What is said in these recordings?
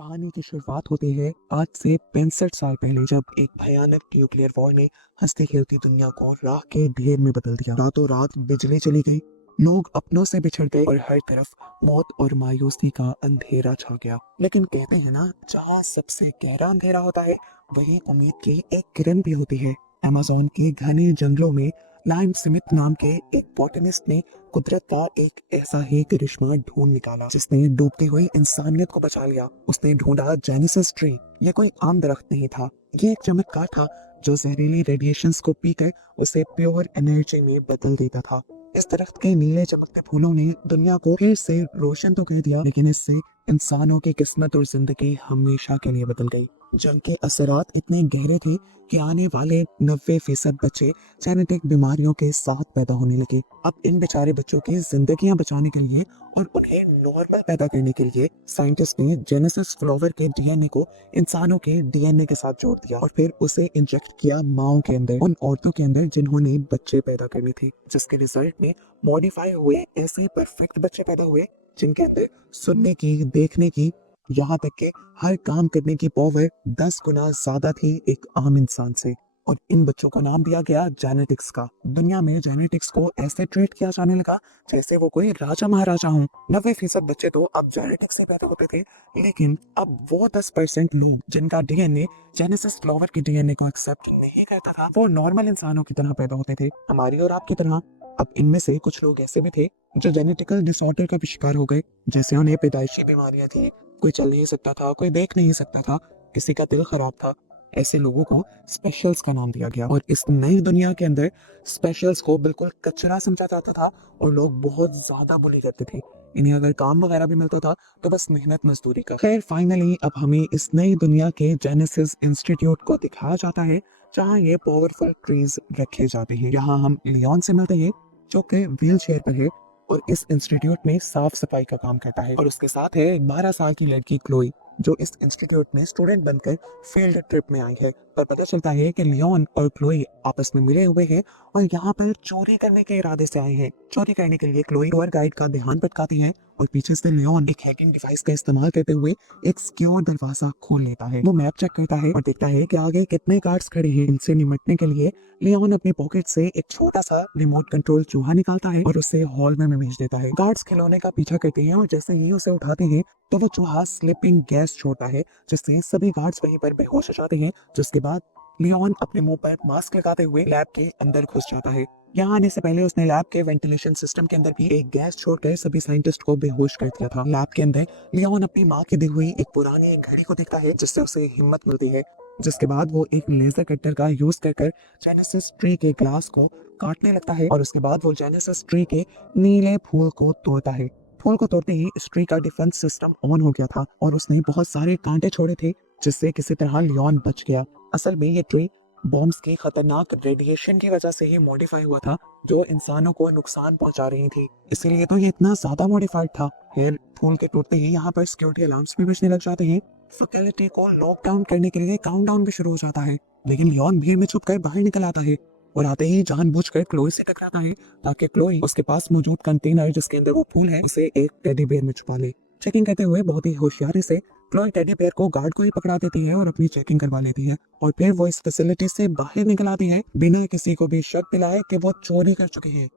कहानी की शुरुआत होती है आज से 65 साल पहले, जब एक भयानक न्यूक्लियर वॉर ने हंसती खेलती दुनिया को राख के ढेर में बदल दिया। रातों रात बिजली चली गई, लोग अपनों से बिछड़ गए और हर तरफ मौत और मायूसी का अंधेरा छा गया। लेकिन कहते हैं ना, जहाँ सबसे गहरा अंधेरा होता है वही उम्मीद की एक किरण भी होती है। अमेज़न के घने जंगलों में लाइम स्मिथ नाम के एक बॉटनिस्ट ने कुदरत का एक ऐसा ही करिश्मा ढूंढ निकाला जिसने डूबती हुई इंसानियत को बचा लिया। उसने ढूंढा जेनेसिस ट्री। ये कोई आम दरख्त नहीं था, ये एक चमत्कार था जो जहरीली रेडिएशंस को पीकर उसे प्योर एनर्जी में बदल देता था। इस दरख्त के नीले चमकते फूलों ने दुनिया को फिर से रोशन तो कर दिया, लेकिन इससे इंसानों की किस्मत और जिंदगी हमेशा के लिए बदल गई। जंग के असरात इतने गहरे थे कि आने वाले 90% बच्चे जेनेटिक बीमारियों के साथ पैदा होने लगे। अब इन बेचारे बच्चों की जिंदगियां बचाने के लिए और उन्हें नॉर्मल पैदा करने के लिए साइंटिस्ट ने जेनेसिस फ्लावर के डीएनए को इंसानों के डीएनए के साथ जोड़ दिया और फिर उसे इंजेक्ट किया माओ के अंदर, उन औरतों के अंदर जिन्होंने बच्चे पैदा करने थे, जिसके रिजल्ट में मॉडिफाई हुए ऐसे परफेक्ट बच्चे पैदा हुए जिनके अंदर सुनने की, देखने की, यहाँ तक के हर काम करने की पावर 10 गुना ज्यादा थी एक आम इंसान से। और इन बच्चों का नाम दिया गया जेनेटिक्स का। दुनिया में जेनेटिक्स को ऐसे ट्रीट किया जाने लगा जैसे वो कोई राजा महाराजा हो। 90% बच्चे तो अब जेनेटिक्स से पैदा होते थे, लेकिन अब वो 10% लोग जिनका डीएनए जेनेसिस फ्लावर के डीएनए को एक्सेप्ट नहीं करता था, वो नॉर्मल इंसानों की तरह पैदा होते थे, हमारी और आपकी तरह। अब इनमें से कुछ लोग ऐसे भी थे जो जेनेटिकल डिसऑर्डर का भी शिकार हो गए, जैसे उन्हें पैदाइशी बीमारियां थी, कोई चल नहीं सकता था, कोई देख नहीं सकता था, किसी का दिल खराब था। ऐसे लोगों को स्पेशल्स का नाम दिया गया और इस नई दुनिया के अंदर स्पेशल्स को बिल्कुल कचरा समझा जाता था और लोग बहुत ज्यादा बुली करते थे। इन्हें अगर काम वगैरह भी मिलता था तो बस मेहनत मजदूरी का। खैर फाइनली अब हमें इस नई दुनिया के जेनेसिस इंस्टीट्यूट को दिखाया जाता है जहाँ ये पावरफुल ट्रीज रखे जाते हैं। यहाँ हम लियोन से मिलते हैं जो कि व्हील चेयर पर है और इस इंस्टीट्यूट में साफ सफाई का काम करता है, और उसके साथ है 12 साल की लड़की क्लोई जो इस इंस्टीट्यूट में स्टूडेंट बनकर फील्ड ट्रिप में आई है। पर पता चलता है कि लियोन और क्लोई आपस में मिले हुए हैं और यहाँ पर चोरी करने के इरादे से आए हैं। चोरी करने के लिए क्लोई टूर गाइड का ध्यान भटकाती है और पीछे से लियोन एक हैकिंग डिवाइस का इस्तेमाल करते हुए एक सिक्योर दरवाजा खोल लेता है। वो मैप चेक करता है और देखता है कि आगे कितने गार्ड्स खड़े हैं। इनसे निपटने के लिए लियोन अपनी पॉकेट से एक छोटा सा रिमोट कंट्रोल चूहा निकालता है और उसे हॉल में भेज देता है। गार्ड्स खिलौने का पीछा करते हैं और जैसे ही उसे उठाते हैं तो वो चूहा स्लिपिंग गैस छोड़ता है जिससे सभी गार्ड्स वहीं पर बेहोश हो जाते हैं, जिसके बाद लियोन अपने मुंह पर मास्क लगाते हुए लैब के अंदर घुस जाता है। यहाँ आने से पहले उसने लैब के वेंटिलेशन सिस्टम के अंदर भी एक गैस छोड़कर सभी साइंटिस्ट को बेहोश कर दिया था। लैब के अंदर लियोन अपनी माँ की दी हुई एक पुरानी घड़ी को देखता है जिससे उसे हिम्मत मिलती है, जिसके बाद वो एक लेजर कटर का यूज कर जेनेसिस ट्री के ग्लास को काटने लगता है और उसके बाद वो जेनेसिस ट्री के नीले फूल को तोड़ता है। फूल को तोड़ते ही इस ट्री का डिफेंस सिस्टम ऑन हो गया था और उसने बहुत सारे कांटे छोड़े थे जिससे किसी तरह लियोन बच गया। असल में ये ट्री बॉम्ब्स की खतरनाक रेडिएशन की वजह से ही मॉडिफाई हुआ था जो इंसानों को नुकसान पहुंचा रही थी, इसीलिए तो ये इतना ज्यादा मॉडिफाइड था। फिर फूल के टूटते ही यहाँ पर सिक्योरिटी अलार्म्स भी बजने लग जाते हैं। फैकल्टी को लॉक डाउन करने के लिए काउंटडाउन भी शुरू हो जाता है, लेकिन लियोन भीड़ में छुपकर बाहर निकल आता है और आते ही जानबूझकर क्लोई से टकराता है ताकि क्लोई उसके पास मौजूद कंटेनर जिसके अंदर वो फूल है उसे एक टेडी बेयर में छुपा ले। चेकिंग करते हुए बहुत ही होशियारी से क्लोई टेडी बेयर को गार्ड को ही पकड़ा देती है और अपनी चेकिंग करवा लेती है और फिर वो इस फैसिलिटी से बाहर निकल आती है बिना किसी को भी शक दिलाए कि वो चोरी कर चुकी है।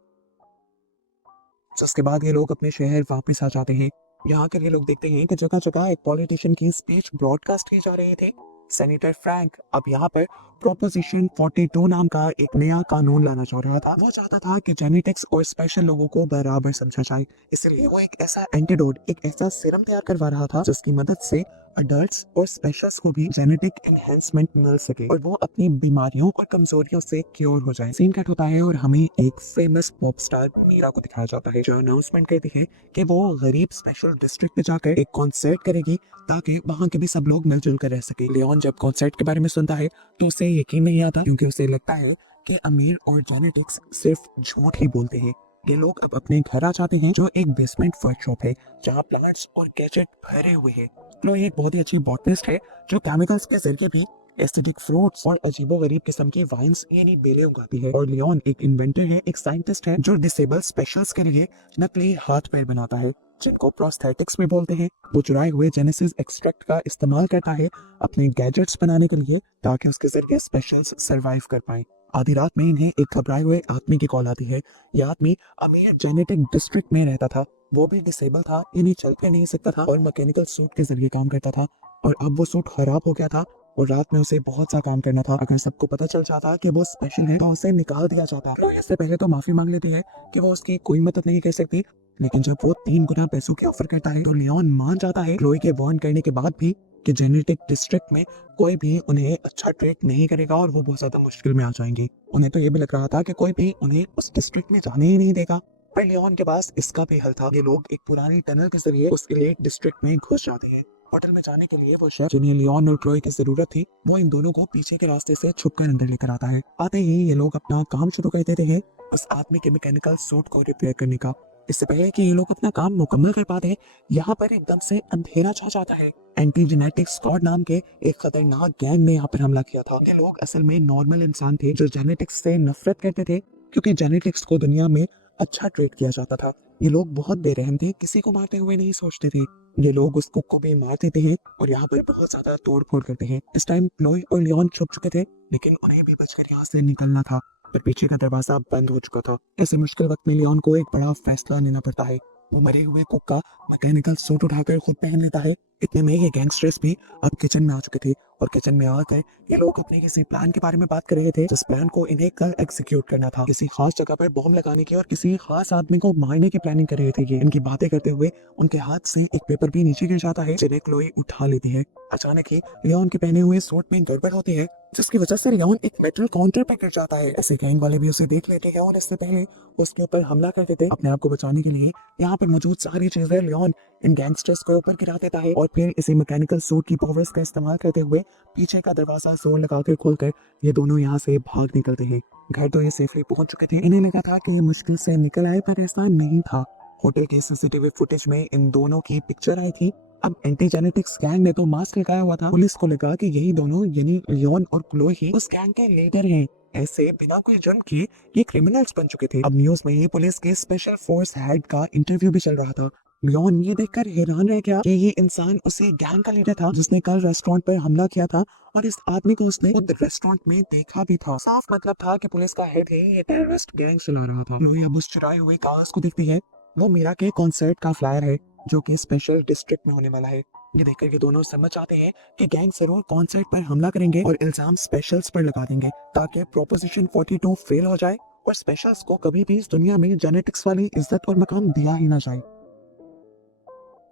जिसके बाद ये लोग अपने शहर वापस आ जाते हैं। यहाँ कर ये लोग देखते हैं कि जगह जगह एक पॉलिटिशियन की स्पीच ब्रॉडकास्ट की जा रही थी। सेनेटर फ्रैंक अब यहाँ पर प्रोपोजिशन 42 नाम का एक नया कानून लाना चाह रहा था। वो चाहता था कि जेनेटिक्स और स्पेशल लोगों को बराबर समझा जाए, इसलिए वो एक ऐसा एंटीडोट, एक ऐसा सीरम तैयार करवा रहा था जिसकी मदद से अडल्ट्स और स्पेशल्स को भी जेनेटिक एनहेंसमेंट मिल सके और वो अपनी बीमारियों और कमजोरियों से क्योर हो जाए। सीन कट होता है और हमें एक फेमस पॉप स्टार मीरा को दिखाया जाता है जो अनाउंसमेंट करती है कि वो गरीब स्पेशल डिस्ट्रिक्ट में जाकर एक कॉन्सर्ट करेगी ताकि वहाँ के भी सब लोग मिलजुल कर रह सके। लियोन जब कॉन्सर्ट के बारे में सुनता है तो उसे यकीन नहीं आता क्योंकि उसे लगता है कि अमीर और जेनेटिक्स सिर्फ झूठ ही बोलते हैं। ये लोग अब अपने घर आ जाते हैं जो एक बेसमेंट वर्कशॉप है जहाँ प्लांट्स और गैजेट भरे हुए हैं। क्लोई एक बहुत ही अच्छी बॉटनिस्ट है जो केमिकल्स के जरिए भी एसिडिक फ्रूट्स और अजीबोगरीब किस्म की वाइन्स यानी बेलें उगाती है। और लियोन एक इन्वेंटर है, एक साइंटिस्ट है जो डिसेबल स्पेशल्स के लिए नकली हाथ पैर बनाता है जिनको प्रोस्थेटिक्स भी बोलते हैं। वो चुराए हुए जेनेसिस एक्सट्रैक्ट का इस्तेमाल करता है अपने गैजेट्स बनाने के लिए, ताकि उसके जरिए स्पेशल्स सरवाइव कर पाएं। आधी रात में इन्हें एक घबराए हुए आदमी की कॉल आती है। यह आदमी अमीर जेनेटिक डिस्ट्रिक्ट में रहता था। वो भी डिसेबल था, यानी चल फिर नहीं सकता था और मैकेनिकल सूट के जरिए काम करता था। और अब वो सूट खराब हो गया था और रात में उसे बहुत सा काम करना था। अगर सबको पता चल जाता कि वो स्पेशल है तो उसे निकाल दिया जाता। तो इससे पहले तो माफी मांग लेती है कि वो उसकी कोई मदद नहीं कर सकती, लेकिन जब वो 3 गुना पैसों की ऑफर करता है तो लियोन मान जाता है, क्लोई के वार्न करने के बाद भी, कि जेनेटिक डिस्ट्रिक्ट में कोई भी उन्हें अच्छा ट्रीट नहीं करेगा और वो बहुत ज्यादा मुश्किल में आ जाएंगी। उन्हें तो ये भी लग रहा था कि कोई भी उन्हें उस डिस्ट्रिक्ट में जाने ही नहीं देगा, पर लियोन के पास इसका भी हल था। ये लोग एक पुरानी टनल के जरिए उस एलीट डिस्ट्रिक्ट में घुस जाते हैं। होटल में जाने के लिए वो शेफ जिन्हें लियोन और क्लोई की जरूरत थी, वो इन दोनों को पीछे के रास्ते से छुपकर अंदर लेकर आता है। आते ही ये लोग अपना काम शुरू कर देते हैं उस आदमी के मैकेनिकल सूट को रिपेयर करने का। इससे पहले कि ये लोग अपना काम मुकम्मल कर पाते, यहाँ पर एकदम से अंधेरा छा जाता है। एंटी जेनेटिक स्क्वाड नाम के एक खतरनाक गैंग ने यहाँ पर हमला किया था। ये लोग असल में नॉर्मल इंसान थे जो जेनेटिक्स से नफरत करते थे, क्योंकि जेनेटिक्स को दुनिया में अच्छा ट्रीट किया जाता था। ये लोग बहुत बेरहम थे, किसी को मारते हुए नहीं सोचते थे। ये लोग उस कुक को भी मार देते हैं और यहाँ पर बहुत ज्यादा तोड़ फोड़ करते हैं। इस टाइम क्लोई और लियोन छुप चुके थे, लेकिन उन्हें भी बचकर यहाँ से निकलना था, पर पीछे का दरवाजा बंद हो चुका था। ऐसे मुश्किल वक्त में लियोन को एक बड़ा फैसला लेना पड़ता है। वो मरे हुए कुक का मैकेनिकल सूट उठाकर खुद पहन लेता है। इतने में ये गैंगस्टर्स भी अब किचन में आ चुके थे और किचन में आकर ये लोग अपने किसी प्लान के बारे में बात कर रहे थे, जिस प्लान को इन्हें कल एग्जीक्यूट करना था। किसी खास जगह पर बॉम्ब लगाने की और किसी खास आदमी को मारने की प्लानिंग कर रहे थे। ये इनकी बातें करते हुए उनके हाथ से एक पेपर भी नीचे गिर जाता है, जिन्हें क्लोई उठा लेती है। अचानक ही लियोन के पहने हुए सूट में गड़बड़ होती है, जिसकी वजह से लियोन एक मेटल काउंटर पे गिर जाता है। ऐसे गैंग वाले भी उसे देख लेते हैं और इससे पहले उसके ऊपर हमला कर देते। अपने आप को बचाने के लिए यहाँ पर मौजूद सारी चीजें लियोन इन गैंगस्टर्स को ऊपर गिरा देता है और फिर इसी मैकेनिकल सूट की पावर्स का इस्तेमाल करते हुए पीछे का दरवाजा जोर लगाकर खोलकर ये दोनों यहाँ से भाग निकलते हैं। घर तो ये सेफली पहुंच चुके थे। इन्हें लगा था कि ये मुश्किल से निकल आए, पर ऐसा नहीं था। होटल के सीसीटीवी फुटेज में इन दोनों की पिक्चर आई थी। अब एंटी जेनेटिक्स गैंग ने तो मास्क लगाया हुआ था। पुलिस को लगा कि यही दोनों यानी लियोन और क्लोई ही उस गैंग के लीडर हैं। ऐसे बिना कोई जुर्म किए ये क्रिमिनल्स बन चुके थे। अब न्यूज में ही पुलिस के स्पेशल फोर्स हेड का इंटरव्यू भी चल रहा था। लियोन ये देखकर हैरान रह गया कि ये इंसान उसी गैंग का लीडर था जिसने कल रेस्टोरेंट पर हमला किया था, और इस आदमी को उसने खुद रेस्टोरेंट में देखा भी था। साफ मतलब था कि पुलिस का हेड ही ये टेररिस्ट गैंग चला रहा था। क्लोई अब उस चुराई हुई कागज को देखती है। वो मीरा के कॉन्सर्ट का फ्लायर है जो कि स्पेशल डिस्ट्रिक्ट में होने वाला है। ये देखकर के दोनों समझ आते हैं कि गैंग जरूर कॉन्सर्ट पर हमला करेंगे और इल्जाम स्पेशल्स पर लगा देंगे, ताकि प्रोपोजिशन 42 फेल हो जाए और स्पेशल्स को कभी भी इस दुनिया में जेनेटिक्स वाली इज्जत और मकाम दिया ही ना जाए।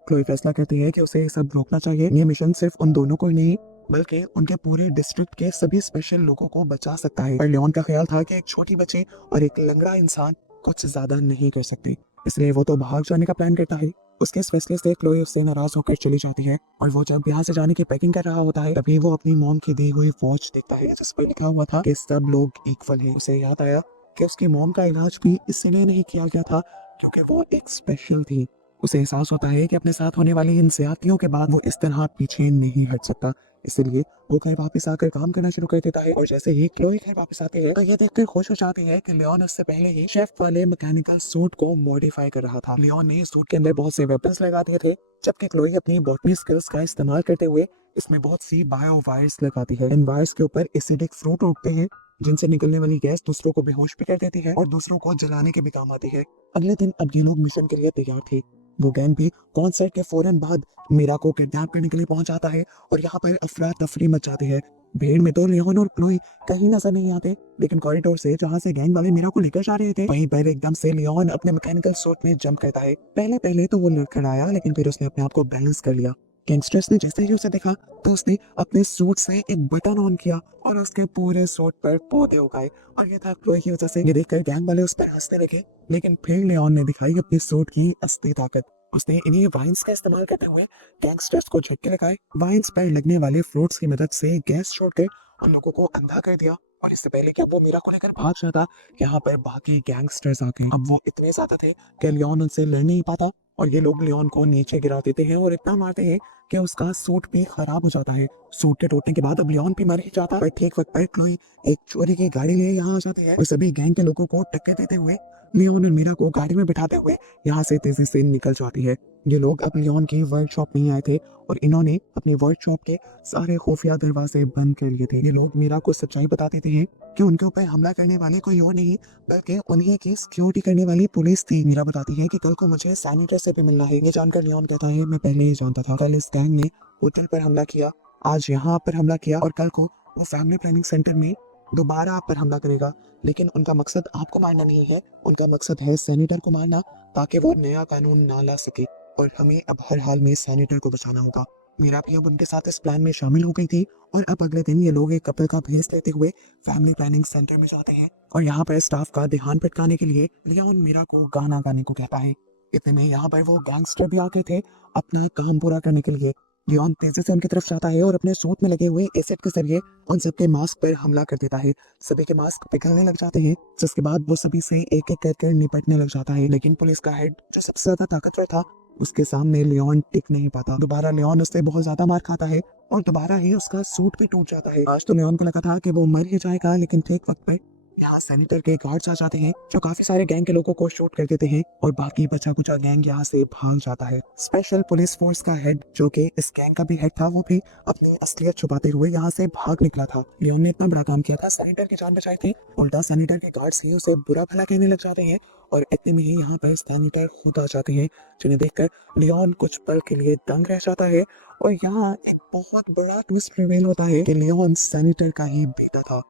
क्लोई फैसला करती है कि उसे ये सब रोकना चाहिए। ये मिशन सिर्फ उन दोनों को ही नहीं बल्कि उनके पूरे डिस्ट्रिक्ट के सभी स्पेशल लोगों को बचा सकता है। पर लियोन का ख्याल था कि एक छोटी बच्ची और एक लंगड़ा इंसान कुछ ज्यादा नहीं कर सकती, इसलिए वो तो भाग जाने का प्लान करता है। उसके इस फैसले से क्लोई उससे नाराज होकर चली जाती है और वो जब यहाँ से जाने की पैकिंग कर रहा होता है, तभी वो अपनी मॉम की दी हुई वॉच देखता है जिस पर लिखा हुआ था कि सब लोग इक्वल हैं। उसे याद आया कि उसकी मॉम का इलाज भी इसलिए नहीं किया गया था क्योंकि वो एक स्पेशल थी। उसे एहसास होता है कि अपने साथ होने वाली इन ज्यादतियों के बाद वो इस तरह पीछे नहीं हट सकता, इसलिए वो घर वापस आकर काम करना शुरू कर देता है। और जैसे ही क्लोई घर वापस आती है तो ये देखकर खुश हो जाती है कि लियोन उससे पहले ही शेफ वाले मैकेनिकल सूट को मॉडिफाई कर रहा था। लियोन ने सूट के अंदर बहुत से वेपन्स लगा दिए थे, जबकि क्लोई अपनी बॉटनी स्किल्स का इस्तेमाल करते हुए इसमें बहुत सी बायो वायर्स लगाती है। इन वायर्स के ऊपर एसिडिक फ्रूट उगते हैं जिनसे निकलने वाली गैस दूसरों को बेहोश भी कर देती है और दूसरों को जलाने के भी काम आती है। अगले दिन अब ये लोग मिशन के लिए तैयार थे। वो गैंग भी कॉन्सर्ट के फौरन बाद मीरा को किडनैप करने के लिए पहुंच जाता है और यहाँ पर अफरा तफरी मच जाती है। भीड़ में तो लियोन और क्लोई कहीं नजर नहीं आते, लेकिन कॉरिडोर से जहाँ से गैंग वाले मीरा को लेकर जा रहे थे वहीं पर एकदम से लियोन अपने मैकेनिकल सूट में जंप करता है। पहले पहले तो वो लड़खड़ाया, लेकिन फिर उसने अपने आप को बैलेंस कर लिया। गैंगस्टर्स ने जैसे ही उसे देखा तो उसने अपने सूट से एक बटन ऑन किया और उसके पूरे सूट पर पौधे उगाए, और ये था क्लोई की वजह से। ये देखकर गैंग वाले उस पर हंसने लगे, लेकिन फिर लियोन ने दिखाई अपने सूट की असली ताकत। उसने इन्हीं वाइन्स का इस्तेमाल करते हुए गैंगस्टर्स को झटके लगाए। वाइन्स पर लगने वाले फ्रूट्स की मदद से गैस छोड़कर उन लोगों को अंधा कर दिया, और इससे पहले कि वो मीरा को लेकर भाग जाता, यहाँ पर बाकी गैंगस्टर्स आ गए। अब वो इतने ज्यादा थे कि लियोन उनसे लड़ नहीं पाता और ये लोग लियोन को नीचे गिरा देते हैं और इतना मारते हैं कि उसका सूट भी खराब हो जाता है। सूट के टूटने के बाद अब लियोन भी मर ही जाता है। ठीक वक्त पर क्लोई एक चोरी की गाड़ी लिए यहाँ आ जाती है और सभी गैंग के लोगों को टक्कर देते हुए लियोन और मीरा को गाड़ी में बिठाते हुए यहाँ से तेजी से निकल जाती है। ये लोग अब लियोन की वर्कशॉप में आए थे और इन्होंने अपनी वर्कशॉप के सारे खुफिया दरवाजे बंद कर लिए थे। ये लोग मीरा को सच्चाई बता देते हैं कि उनके ऊपर हमला करने वाले कोई और नहीं बल्कि उन्हीं की सिक्योरिटी करने वाली पुलिस थी। मीरा बताती है कि कल को मुझे सैनिटर से भी मिलना है। ये जानकर लियोन कहता है, मैं पहले ही जानता था। कल इस गैंग ने होटल पर हमला किया, आज यहाँ पर हमला किया और कल को वो फैमिली प्लानिंग सेंटर में दोबारा आप पर हमला करेगा। लेकिन उनका मकसद आपको मारना नहीं है, उनका मकसद है सैनिटर को मारना ताकि वो नया कानून ना ला सके और हमें अब हर हाल में सैनिटर को बचाना होगा। मीरा भी अब उनके साथ इस प्लान में शामिल हो गई थी और अब अगले दिन ये लोग एक कपल का भेस लेते हुए फैमिली प्लानिंग सेंटर में जाते हैं और यहाँ पर स्टाफ का ध्यान भटकाने के लिए लियोन मीरा को गाना गाने को कहता है। इतने में यहाँ पर वो गैंगस्टर भी आके थे अपना काम पूरा करने के लिए। लियोन तेजी से उनकी तरफ जाता है और अपने सूट में लगे हुए एसिड के जरिए उन सबके मास्क पर हमला कर देता है। सभी के मास्क पिघलने लग जाते हैं जिसके बाद वो सभी से एक एक कर निपटने लग जाता है। लेकिन पुलिस का हेड जो सबसे ज्यादा ताकतवर था उसके सामने लियोन टिक नहीं पाता। दोबारा लियोन उससे बहुत ज्यादा मार खाता है और दोबारा ही उसका सूट भी टूट जाता है। आज तो लियोन को लगा था कि वो मर ही जाएगा, लेकिन ठीक वक्त पे यहाँ सैनिटर के गार्ड्स आ जाते हैं जो काफी सारे गैंग के लोगों को शूट कर देते हैं और बाकी बचा कुचा गैंग यहाँ से भाग जाता है। स्पेशल पुलिस फोर्स का हेड जो कि इस गैंग का भी हेड था वो भी अपनी असलियत छुपाते हुए यहाँ से भाग निकला था। लियोन ने इतना बड़ा काम किया था, सैनिटर की जान बचाई थी, उल्टा सैनिटर के गार्ड्स ही उसे बुरा भला कहने लग जाते हैं और इतने में ही यहाँ पर सैनिटर खुद आ जाते हैं जिन्हें देखकर लियोन कुछ पल के लिए दंग रह जाता है और यहाँ एक बहुत बड़ा ट्विस्ट रिवील होता है कि लियोन सैनिटर का ही बेटा था।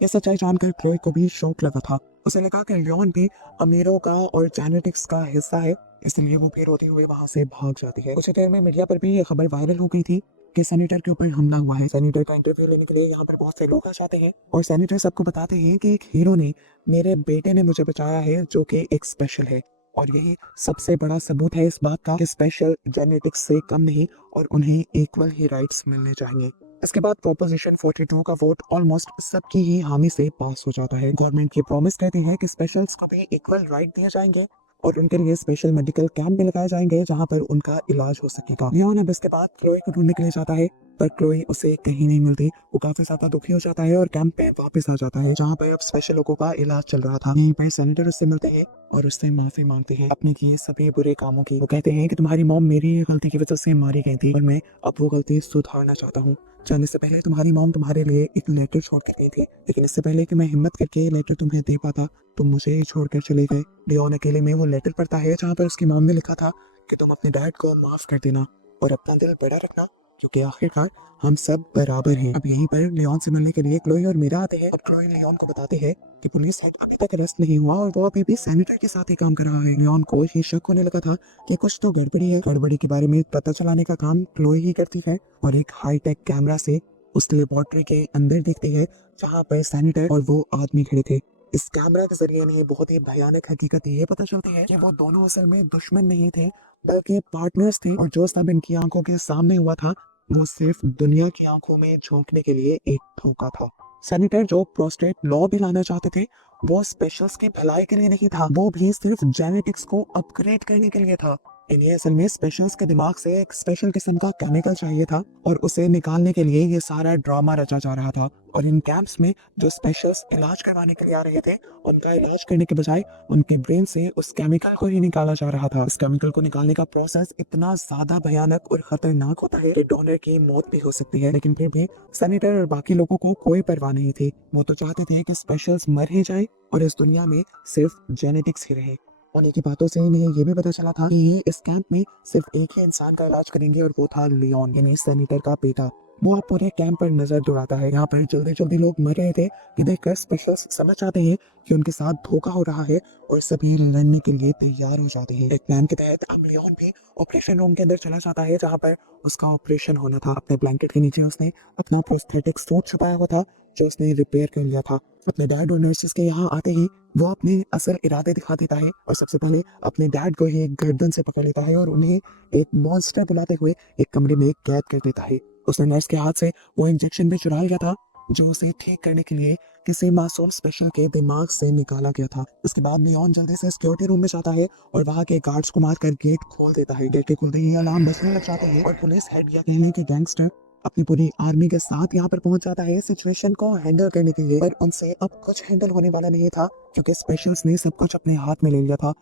ये सच्चाई जानकर क्लोई को भी शौक लगा था। उसे लगा कि लियोन भी अमीरों का और जेनेटिक्स का हिस्सा है, इसलिए वो फिर रोते हुए वहां से भाग जाती है। कुछ देर में मीडिया पर भी ये खबर वायरल हो गई थी कि सैनिटर के ऊपर हमला हुआ है। सैनिटर का इंटरव्यू लेने के लिए यहाँ पर बहुत से लोग आ जाते हैं और सैनिटर सबको बताते हैं कि एक हीरो ने, मेरे बेटे ने मुझे बचाया है जो कि एक स्पेशल है और यही सबसे बड़ा सबूत है इस बात का कि स्पेशल जेनेटिक्स से कम नहीं और उन्हें इक्वल ही राइट्स मिलने चाहिए। इसके बाद प्रोपोजिशन 42 का वोट ऑलमोस्ट सबकी ही हामी से पास हो जाता है। गवर्नमेंट की प्रॉमिस कहती है कि स्पेशल्स को भी इक्वल राइट दिए जाएंगे और उनके लिए स्पेशल मेडिकल कैंप भी लगाए जाएंगे जहां पर उनका इलाज हो सकेगा। लियोन अब इसके बाद क्लोई को ढूंढने के लिए जाता है पर क्लोई उसे कहीं नहीं मिलती। वो काफी ज्यादा दुखी हो जाता है और कैंप पे वापस आ जाता है जहाँ पर अब स्पेशल लोगों का इलाज चल रहा था। यहीं पर सैनिटर उससे मिलते हैं और उससे माफी मांगते हैं अपने किए सभी बुरे कामों की। वो कहते हैं कि तुम्हारी मॉम मेरी गलती की वजह से मारी गई थी और मैं अब वो गलती सुधारना चाहता हूँ। जाने से पहले तुम्हारी मॉम तुम्हारे लिए एक लेटर छोड़ कर गई थी, लेकिन इससे पहले कि मैं हिम्मत करके लेटर तुम्हें दे पाता तुम मुझे ही छोड़कर चले गए। लियोन अकेले में वो लेटर पढ़ता है जहाँ पर उसकी मॉम ने लिखा था कि तुम अपने डैड को माफ कर देना और अपना दिल बड़ा रखना क्योंकि आखिरकार हम सब बराबर हैं। अब यहीं पर लियोन से मिलने के लिए क्लोई और मीरा आते हैं और क्लोई लियोन को बताते हैं कि पुलिस हेड अभी तक अरेस्ट नहीं हुआ और वो अभी भी सैनिटर के साथ ही काम कर रहा है। लियोन को ही शक होने लगा था कि कुछ तो गड़बड़ी है। गड़बड़ी के बारे में पता चलाने का काम क्लोई ही करती है और एक हाईटेक कैमरा से उस लेबोरेटरी के अंदर देखती है जहाँ पर सैनिटर और वो आदमी खड़े थे। इस कैमरा के जरिए इन्हें बहुत ही भयानक हकीकत ये पता चलती है कि वो दोनों असल में दुश्मन नहीं थे बल्कि पार्टनर्स थे और जो सब इनकी आंखों के सामने हुआ था वो सिर्फ दुनिया की आंखों में झोंकने के लिए एक धोखा था। सैनिटर जो प्रोस्टेट लॉ भी लाना चाहते थे वो स्पेशल्स की भलाई के लिए नहीं था, वो भी सिर्फ जेनेटिक्स को अपग्रेड करने के लिए था। इन्हें असल में स्पेशल्स के दिमाग से एक स्पेशल किस्म का केमिकल चाहिए था और उसे निकालने के लिए ये सारा ड्रामा रचा जा रहा था। और इन कैंप्स में जो स्पेशल्स इलाज करवाने के लिए आ रहे थे उनका इलाज करने के बजाय उनके ब्रेन से उस केमिकल को ही निकाला जा रहा था। इस केमिकल को निकालने का प्रोसेस इतना ज्यादा भयानक और खतरनाक होता है कि डोनर की मौत भी हो सकती है, लेकिन फिर भी सैनिटर और बाकी लोगों को कोई परवाह नहीं थी। वो तो चाहते थे कि स्पेशल्स मर ही जाए और इस दुनिया में सिर्फ जेनेटिक्स ही रहे। उन्हीं की बातों से इन्हें ये भी पता चला था कि ये इस कैंप में सिर्फ एक ही इंसान का इलाज करेंगे और वो था लियोन, यानी सैनिटर का बेटा। वो अब पूरे कैंप पर नजर दौड़ाता है। यहाँ पर जल्दी जल्दी लोग मर रहे थे कि देखकर स्पेशल्स समझ आते हैं कि उनके साथ धोखा हो रहा है और सभी लड़ने के लिए तैयार हो जाते हैं। एक प्लान के तहत अब लियोन भी ऑपरेशन रूम के अंदर चला जाता है जहाँ पर उसका ऑपरेशन होना था। अपने ब्लैंकेट के नीचे उसने अपना प्रोस्थेटिक सूट छुपाया हुआ था जो उसने रिपेयर कर लिया था। अपने डैड और नर्सेस के यहाँ आते ही वो अपने असल इरादे दिखा देता है और सबसे पहले अपने डैड को ही गर्दन से पकड़ लेता है और उन्हें एक मॉन्स्टर बुलाते हुए एक कमरे में कैद कर देता है। उसने नर्स के हाथ से वो इंजेक्शन भी चुरा लिया था जो उसे ठीक करने के लिए किसी मासूम स्पेशल के दिमाग से निकाला गया था। उसके बाद लियोन जल्दी से सिक्योरिटी रूम में जाता है और वहां के गार्ड्स को मारकर गेट खोल देता है। गेट के खुलते ही अलार्म बजने लग जाते हैं और पुलिस हेड या कहने के गैंगस्टर अपनी पूरी आर्मी के साथ यहाँ पर पहुंच जाता है सिचुएशन को हैंडल करने के लिए। पर उनसे अब कुछ हैंडल होने वाला नहीं था क्योंकि स्पेशल्स ने सब कुछ अपने हाथ में ले लिया था।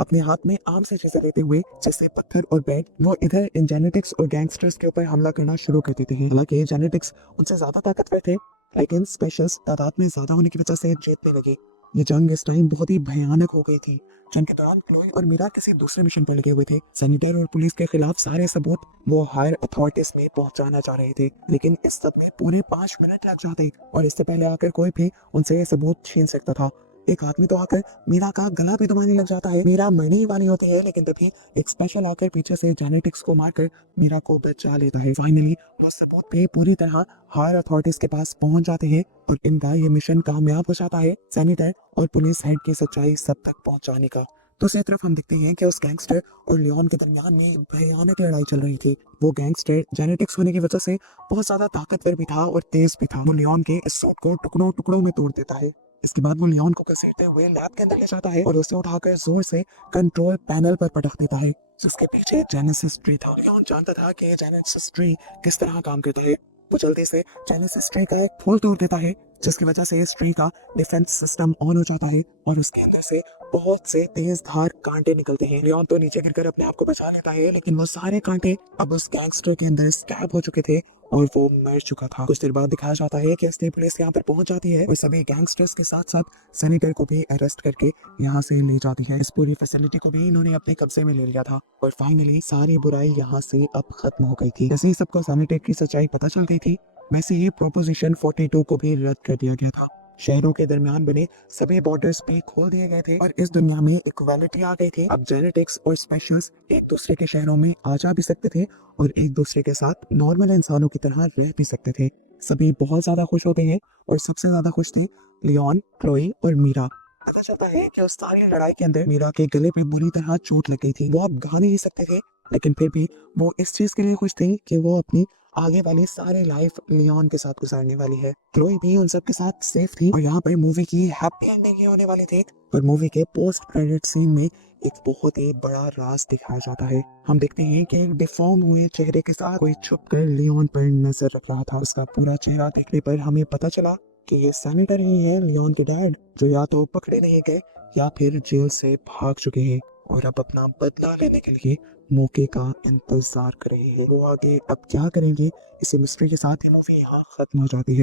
अपने हाथ में आम से चीजें लेते हुए जैसे पत्थर और बैग वो इधर इन जेनेटिक्स और गैंगस्टर्स के ऊपर हमला करना शुरू कर देते हैं। हालांकि जेनेटिक्स उनसे ज्यादा ताकतवर थे लेकिन स्पेशल्स तादाद में ज्यादा होने की वजह से जीतने लगे। ये जंग इस टाइम बहुत ही भयानक हो गई थी। जंग के दौरान क्लोई और मीरा किसी दूसरे मिशन पर लगे हुए थे। सैनिटर और पुलिस के खिलाफ सारे सबूत वो हायर अथॉरिटीज में पहुंचाना चाह रहे थे, लेकिन इस सब में पूरे 5 मिनट लग जाते और इससे पहले आकर कोई भी उनसे ये सबूत छीन सकता था। एक आदमी तो आकर मीरा का गला भी दबाने लग जाता है। मीरा मरने ही वाली होती है लेकिन तभी एक स्पेशल आकर पीछे से जेनेटिक्स को मारकर मीरा को बचा लेता है। फाइनली वो सबूत पे पूरी तरह हायर अथॉरिटीज के पास पहुंच जाते हैं और इनका ये मिशन कामयाब हो जाता है सैनिटर और पुलिस हेड की सच्चाई सब तक पहुंचाने का। दूसरी तरफ हम देखते हैं कि उस गैंगस्टर और लियोन के दरमियान में भयानक लड़ाई चल रही थी। वो गैंगस्टर जेनेटिक्स होने की वजह से बहुत ज्यादा ताकतवर भी था और तेज भी था। वो लियोन के इस सूट को टुकड़ों टुकड़ों में तोड़ देता है। इसके बाद वो लियोन को घसीटते हुए लैब के अंदर ले जाता है और उसे उठाकर जोर से कंट्रोल पैनल पर पटक देता है जिसके पीछे जेनेसिस ट्री था। लियोन जानता था कि जेनेसिस ट्री किस तरह काम करता है। वो जल्दी से जेनेसिस ट्री का एक फूल तोड़ देता है जिसकी वजह से इस ट्री का डिफेंस सिस्टम ऑन हो जाता है और उसके अंदर से बहुत से तेज धार कांटे निकलते हैं। लियोन तो नीचे गिरकर अपने आप को बचा लेता है लेकिन वो सारे कांटे अब उस गैंगस्टर के अंदर स्टैब हो चुके थे और वो मर चुका था। कुछ देर बाद दिखाया जाता है कि असली पुलिस यहाँ पर पहुंच जाती है और सभी गैंगस्टर्स के साथ साथ सैनिटर को भी अरेस्ट करके यहाँ से ले जाती है। इस पूरी फैसिलिटी को भी इन्होंने अपने कब्जे में ले लिया था और फाइनली सारी बुराई यहाँ से अब खत्म हो गई थी। जैसे ही सबको सैनिटर की सच्चाई पता चल गई थी वैसे ही प्रोपोजिशन 42 को भी रद्द कर दिया गया था। शहरों के दरमियान बने सभी बॉर्डर्स भी खोल दिए गए थे और इस दुनिया में इक्वालिटी आ गई थी। अब जेनेटिक्स और स्पेशल्स एक दूसरे के शहरों में आ जा भी सकते थे और एक दूसरे के साथ नॉर्मल इंसानों की तरह रह भी सकते थे। सभी बहुत ज्यादा खुश होते हैं और सबसे ज्यादा खुश थे लियोन, क्लोई और मीरा। पता चलता है कि उस सारी लड़ाई के अंदर मीरा के गले पे बुरी तरह चोट लग गई थी। वो अब गा नहीं सकते थे लेकिन फिर भी वो इस चीज के लिए खुश थे कि वो अपनी आगे वाली सारी लाइफ लियोन के साथ गुजारने वाली है। क्लोई भी उन सब के साथ सेफ थी और यहाँ पर मूवी की हैप्पी एंडिंग ही होने वाली थी। पर मूवी के पोस्ट क्रेडिट सीन में एक बहुत ही बड़ा राज दिखाया जाता है। हम देखते हैं कि एक डिफॉर्म हुए चेहरे के साथ कोई छुपकर लियोन पर नजर रख रहा था। उसका पूरा चेहरा देखने पर हमें पता चला कि ये सैनिटर ही है, लियोन के डैड, जो या तो पकड़े नहीं गए या फिर जेल से भाग चुके हैं और अब अपना बदला लेने के लिए मौके का इंतजार कर रहे हैं। वो आगे अब क्या करेंगे इसी मिस्ट्री के साथ ये मूवी यहाँ खत्म हो जाती है।